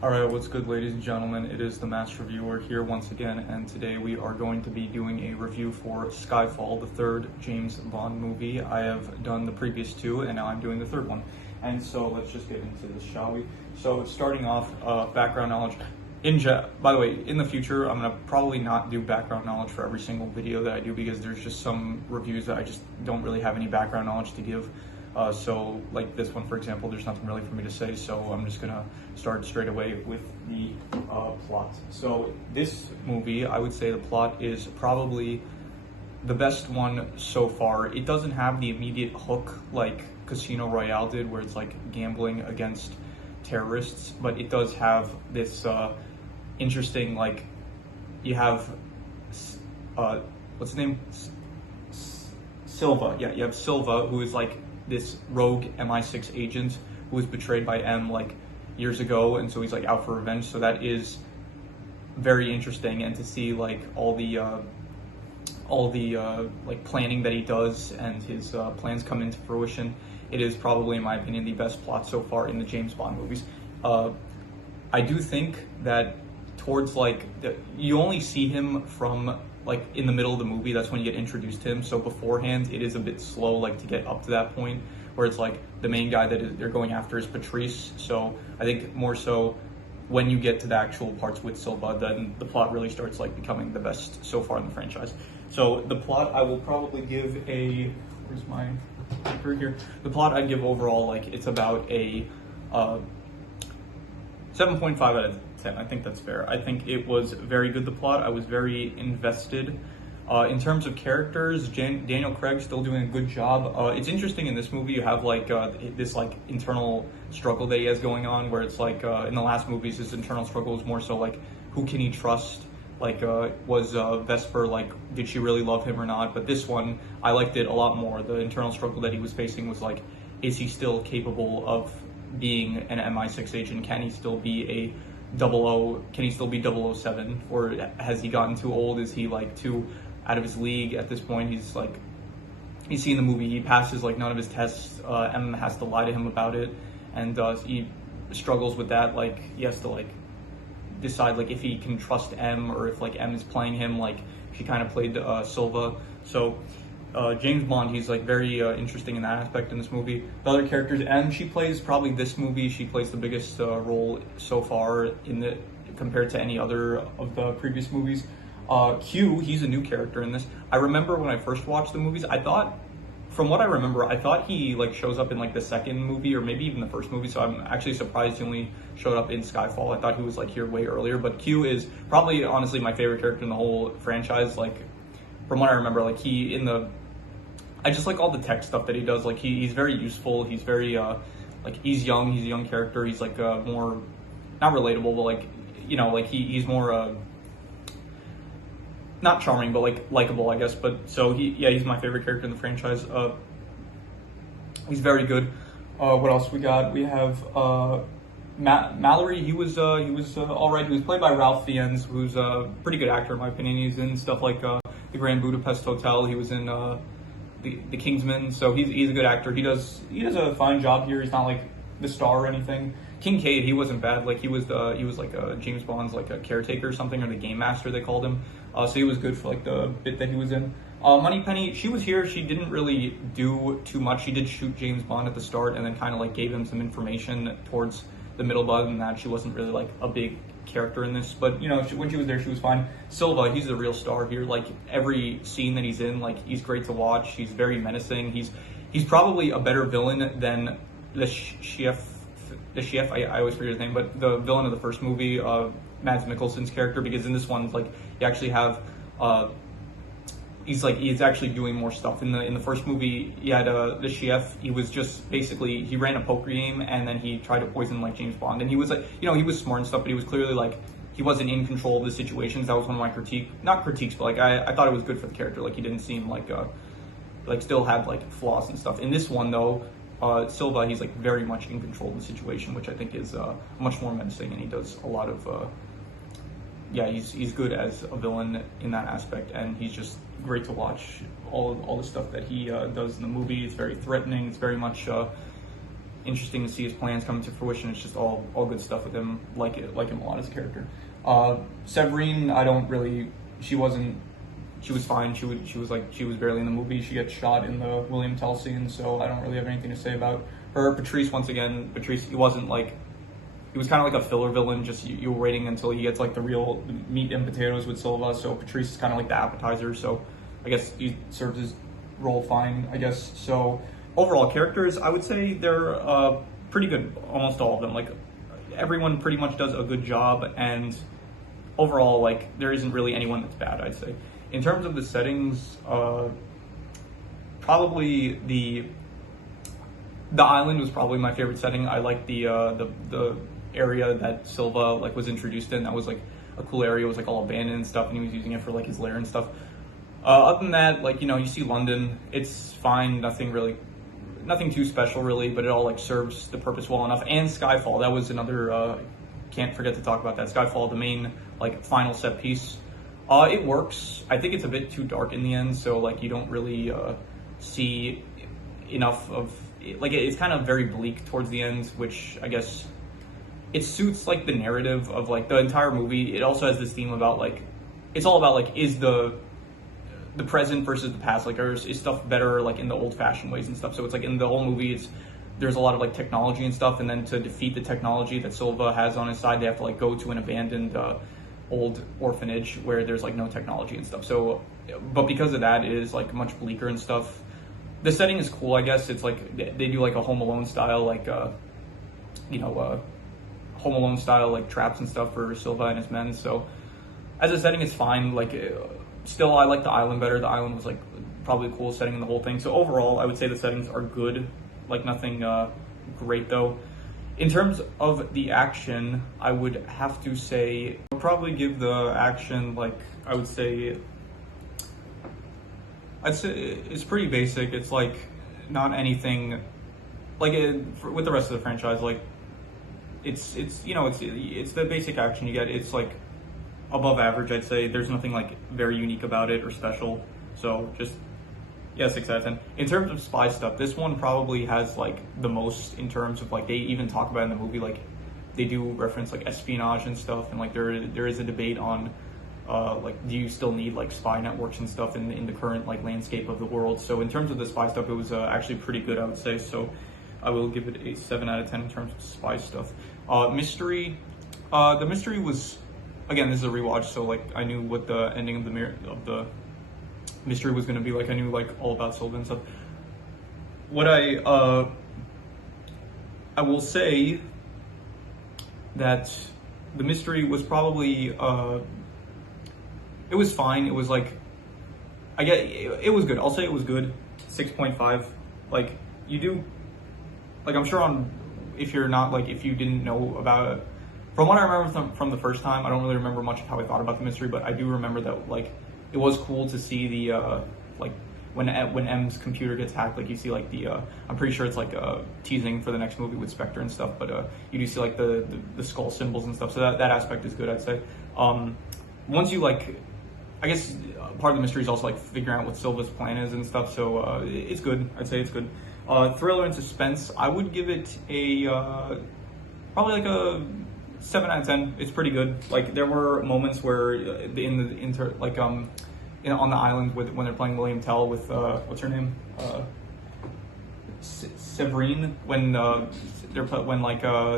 Alright, what's good, ladies and gentlemen? It is the Master Reviewer here once again, and today we are going to be doing a review for Skyfall, the third James Bond movie. I have done the previous two, and now I'm doing the third one. And so let's just get into this, shall we? So starting off, background knowledge. By the way, in the future, I'm going to probably not do background knowledge for every single video that I do because there's just some reviews that I just don't really have any background knowledge to give. So like this one, for example, there's nothing really for me to say, so I'm just gonna start straight away with the plot. So this movie, I would say the plot is probably the best one so far. It doesn't have the immediate hook like Casino Royale did, where it's like gambling against terrorists, but it does have this interesting, like, you have what's his name? Silva. Yeah, you have Silva, who is like this rogue MI6 agent who was betrayed by M like years ago, and so he's like out for revenge. So that is very interesting, and to see like all the like planning that he does and his plans come into fruition. It is probably, in my opinion, the best plot so far in the James Bond movies. I do think that towards like you only see him from like in the middle of the movie. That's when you get introduced to him. So beforehand, it is a bit slow, like to get up to that point where it's like the main guy that they're going after is Patrice. So I think more so when you get to the actual parts with Silva, then the plot really starts like becoming the best so far in the franchise. So the plot, I will probably give a, where's my paper here? The plot I'd give overall, like, it's about a 7.5 out of 10. I think that's fair. I think it was very good, the plot. I was very invested. In terms of characters, Daniel Craig's still doing a good job. It's interesting in this movie, you have like this like internal struggle that he has going on, where it's like in the last movies, his internal struggle was more so like, who can he trust? Like, was Vesper, like, did she really love him or not? But this one, I liked it a lot more. The internal struggle that he was facing was like, is he still capable of being an MI6 agent? Can he still be a can he still be 007? Or has he gotten too old? Is he like too out of his league at this point? He's like, you see in the movie, he passes like none of his tests. M has to lie to him about it, and he struggles with that. Like, he has to like decide like if he can trust M, or if like M is playing him like she kind of played Silva. So James Bond, he's like very interesting in that aspect in this movie. The other characters, M, she plays probably this movie, she plays the biggest role so far in the compared to any other of the previous movies. Q, he's a new character in this. I remember when I first watched the movies, I thought, from what I remember, I thought he like shows up in like the second movie or maybe even the first movie, so I'm actually surprised he only showed up in Skyfall. I thought he was like here way earlier, but Q is probably honestly my favorite character in the whole franchise. Like, from what I remember, like I just like all the tech stuff that he does. Like, he's very useful. He's very like, he's young. He's a young character. He's like more, not relatable, but like, you know, like he's more not charming, but like likable, I guess. But so he's my favorite character in the franchise. He's very good. What else we got? We have Mallory. He was all right. He was played by Ralph Fiennes, who's a pretty good actor in my opinion. He's in stuff like the Grand Budapest Hotel. He was in the Kingsman. So he's a good actor. He does a fine job here. He's not like the star or anything. Kincaid, he wasn't bad. Like, he was like James Bond's like a caretaker or something, or the game master they called him. So he was good for like the bit that he was in. Moneypenny, she was here. She didn't really do too much. She did shoot James Bond at the start, and then kind of like gave him some information towards the middle. But other than that, she wasn't really like a big character in this. But you know, when she was there, she was fine. Silva, he's the real star here. Like, every scene that he's in, like, he's great to watch. He's very menacing. He's probably a better villain than the chef. I always forget his name, but the villain of the first movie, Mads Mikkelsen's character, because in this one, like, you actually have he's actually doing more stuff. In the first movie, you had the chef. He was just basically, he ran a poker game, and then he tried to poison like James Bond, and he was like, you know, he was smart and stuff, but he was clearly like, he wasn't in control of the situations. That was one of my not critiques, but like I thought it was good for the character. Like, he didn't seem like still had like flaws and stuff. In this one though, Silva, he's like very much in control of the situation, which I think is much more menacing, and he does a lot of he's good as a villain in that aspect, and he's just great to watch. All the stuff that he does in the movie is very threatening. It's very much interesting to see his plans coming to fruition. It's just all good stuff with him. Like him a lot as a character. Severine, I don't really. She wasn't. She was fine. She was barely in the movie. She gets shot in the William Tell scene, so I don't really have anything to say about her. Patrice, once again, he wasn't like. He was kind of like a filler villain. Just you were waiting until he gets like the real meat and potatoes with Silva. So Patrice is kind of like the appetizer. So I guess he serves his role fine. I guess so. Overall characters, I would say they're pretty good. Almost all of them. Like everyone pretty much does a good job, and overall, like there isn't really anyone that's bad, I'd say. In terms of the settings, probably the island was probably my favorite setting. I like the area that Silva like was introduced in. That was like a cool area. It was like all abandoned and stuff, and he was using it for like his lair and stuff. Other than that, like you see London, it's fine. Nothing too special really, but it all like serves the purpose well enough. And Skyfall, that was another. Can't forget to talk about that. Skyfall, the main like final set piece. It works. I think it's a bit too dark in the end, so like you don't really see enough of like it's kind of very bleak towards the end, which I guess it suits like the narrative of like the entire movie. It also has this theme about like it's all about like is the present versus the past. Like is stuff better like in the old-fashioned ways and stuff. So it's like in the whole movie, there's a lot of like technology and stuff, and then to defeat the technology that Silva has on his side, they have to like go to an abandoned old orphanage where there's like no technology and stuff. So, but because of that, it is like much bleaker and stuff. The setting is cool, I guess. It's like they do like a Home Alone style, like Home Alone style like traps and stuff for Silva and his men. So, as a setting, it's fine. Like, still, I like the island better. The island was like probably the coolest setting in the whole thing. So overall, I would say the settings are good. Like nothing great though. In terms of the action, I would have to say, I'd probably give the action, like, I'd say it's pretty basic. It's like not anything, like with the rest of the franchise, like it's the basic action you get. It's like above average, I'd say. There's nothing like very unique about it or special. So just, yeah, 6 out of 10. In terms of spy stuff, this one probably has like the most in terms of like they even talk about in the movie, like they do reference like espionage and stuff, and like there is a debate on like do you still need like spy networks and stuff in the current like landscape of the world. So in terms of the spy stuff, it was actually pretty good, I would say. So I will give it a 7 out of 10 in terms of spy stuff. Mystery, the mystery was, again, this is a rewatch, so like I knew what the ending of the mystery was going to be like. I knew like all about Silva and stuff. What I will say that the mystery was probably it was fine. It was like it was good. I'll say it was good. 6.5. Like you do, like I'm sure if you didn't know about it. From what I remember from the first time, I don't really remember much of how I thought about the mystery, but I do remember that like it was cool to see the like when M's computer gets hacked, like you see like the I'm pretty sure it's like teasing for the next movie with Spectre and stuff, but you do see like the skull symbols and stuff. So that aspect is good, I'd say. Once you like, I guess part of the mystery is also like figuring out what Silva's plan is and stuff. So it's good. I'd say it's good. Thriller and suspense, I would give it a probably like a 7 out of 10. It's pretty good. Like there were moments where on the island when they're playing William Tell with what's her name, Severine, when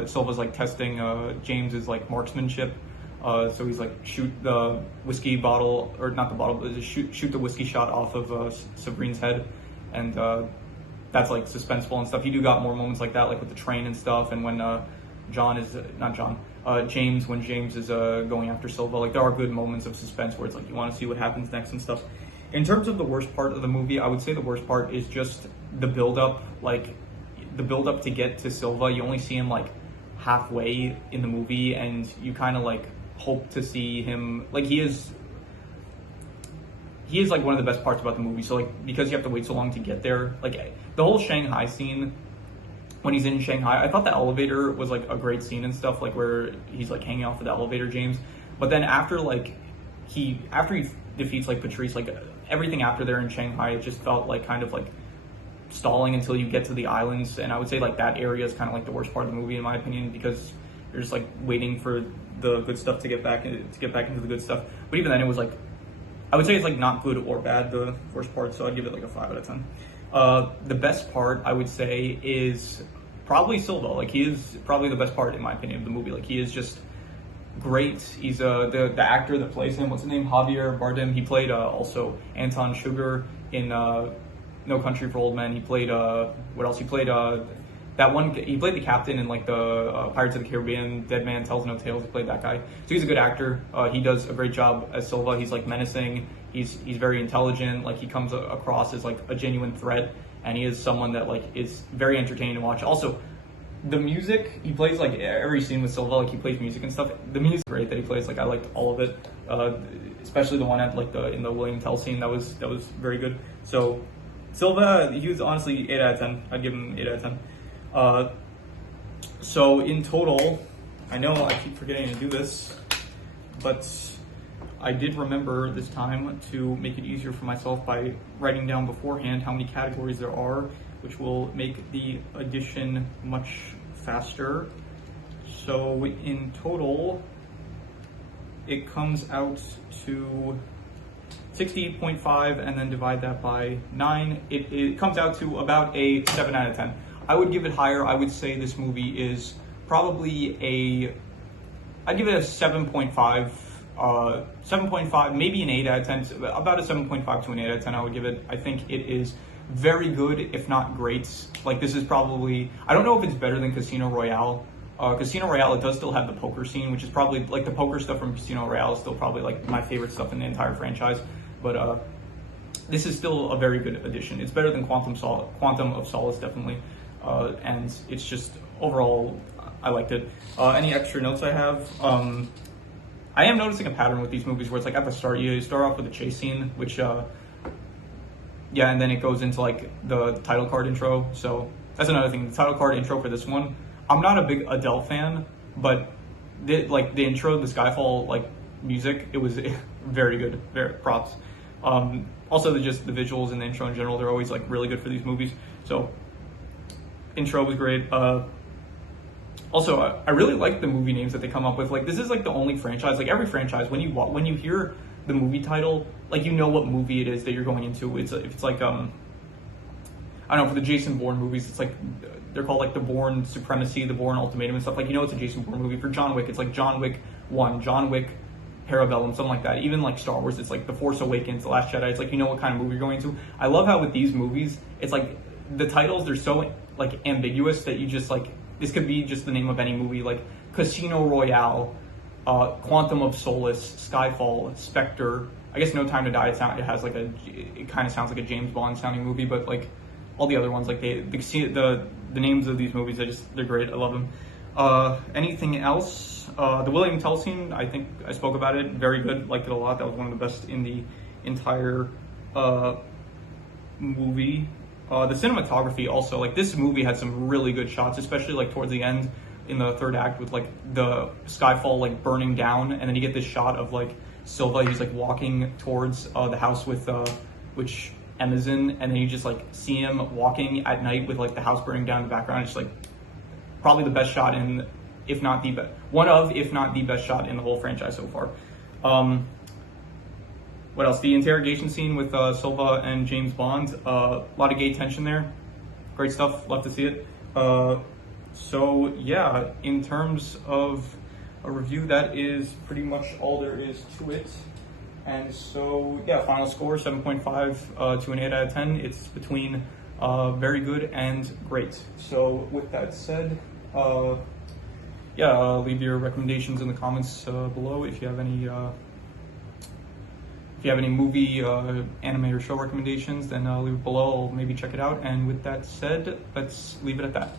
Silva's like testing James's like marksmanship. So he's like shoot the whiskey bottle, or not the bottle, but shoot the whiskey shot off of Severine's head, and that's like suspenseful and stuff. You do got more moments like that, like with the train and stuff, and when James, when James is going after Silva, like there are good moments of suspense where it's like you want to see what happens next and stuff. In terms of the worst part of the movie, I would say the worst part is just the build-up, like the build-up to get to Silva. You only see him like halfway in the movie, and you kind of like hope to see him, like he is like one of the best parts about the movie. So like because you have to wait so long to get there, like the whole Shanghai scene, when he's in Shanghai, I thought the elevator was like a great scene and stuff, like where he's like hanging off of the elevator, James. But then after he defeats like Patrice, like everything after there in Shanghai, it just felt like kind of like stalling until you get to the islands, and I would say like that area is kind of like the worst part of the movie in my opinion, because you're just like waiting for the good stuff to get back into the good stuff. But even then, it was like, I would say it's like not good or bad, the worst part, so I'd give it like a 5 out of 10. The best part, I would say, is probably Silva. Like, he is probably the best part in my opinion of the movie. Like, he is just great. He's the actor that plays him, what's his name, Javier Bardem. He played also Anton Sugar in No Country for Old Men. He played what else? He played that one. He played the captain in like the Pirates of the Caribbean, Dead Man Tells No Tales. He played that guy. So he's a good actor. He does a great job as Silva. He's like menacing. He's very intelligent. Like, he comes across as like a genuine threat, and he is someone that like is very entertaining to watch. Also, the music, he plays like every scene with Silva, like he plays music and stuff. The music's great that he plays. Like, I liked all of it, especially the one at like in the William Tell scene. That was very good. So Silva, he was honestly 8 out of 10. I'd give him 8 out of 10. So in total, I know I keep forgetting to do this, but I did remember this time to make it easier for myself by writing down beforehand how many categories there are, which will make the addition much faster. So in total, it comes out to 68.5, and then divide that by 9. It comes out to about a 7 out of 10. I would give it higher. I would say this movie is probably I'd give it a 7.5, 7.5, maybe an 8 out of 10, about a 7.5 to an 8 out of 10 I would give it. I think it is very good, if not great. Like, this is probably, I don't know if it's better than Casino Royale. Casino Royale, it does still have the poker scene, which is probably, like, the poker stuff from Casino Royale is still probably, like, my favorite stuff in the entire franchise. But this is still a very good addition. It's better than Quantum of Solace, definitely. And it's just, overall, I liked it. Any extra notes I have? I am noticing a pattern with these movies where it's like at the start, you start off with a chase scene, which, yeah, and then it goes into like the title card intro. So that's another thing. The title card intro for this one, I'm not a big Adele fan, but the intro, the Skyfall like music, it was very good. Very props. Also, the visuals and the intro in general, they're always like really good for these movies. So intro was great. Also, I really like the movie names that they come up with. Like, this is like the only franchise, like every franchise, when you hear the movie title, like, you know what movie it is that you're going into. It's like, I don't know, for the Jason Bourne movies, it's like, they're called like the Bourne Supremacy, the Bourne Ultimatum and stuff. Like, you know it's a Jason Bourne movie. For John Wick, it's like John Wick 1, John Wick Parabellum, something like that. Even like Star Wars, it's like The Force Awakens, The Last Jedi. It's like, you know what kind of movie you're going to. I love how with these movies, it's like, the titles, they're so like ambiguous that you just like, this could be just the name of any movie, like Casino Royale, Quantum of Solace, Skyfall, Spectre. I guess No Time to Die. It kind of sounds like a James Bond sounding movie, but like all the other ones, like the names of these movies, they're great. I love them. Anything else? The William Tell scene, I think I spoke about it. Very good. Liked it a lot. That was one of the best in the entire movie. The cinematography also, like, this movie had some really good shots, especially like towards the end in the third act with like the Skyfall like burning down, and then you get this shot of like Silva, he's like walking towards the house with which Emma's in, and then you just like see him walking at night with like the house burning down in the background. It's like probably the best shot if not the best shot in the whole franchise so far. What else? The interrogation scene with Silva and James Bond. A lot of gay tension there. Great stuff. Love to see it. So yeah, in terms of a review, that is pretty much all there is to it. And so yeah, final score 7.5 to an 8 out of 10. It's between very good and great. So with that said, yeah, leave your recommendations in the comments below if you have any. If you have any movie, anime, or show recommendations, then leave it below. I'll maybe check it out. And with that said, let's leave it at that.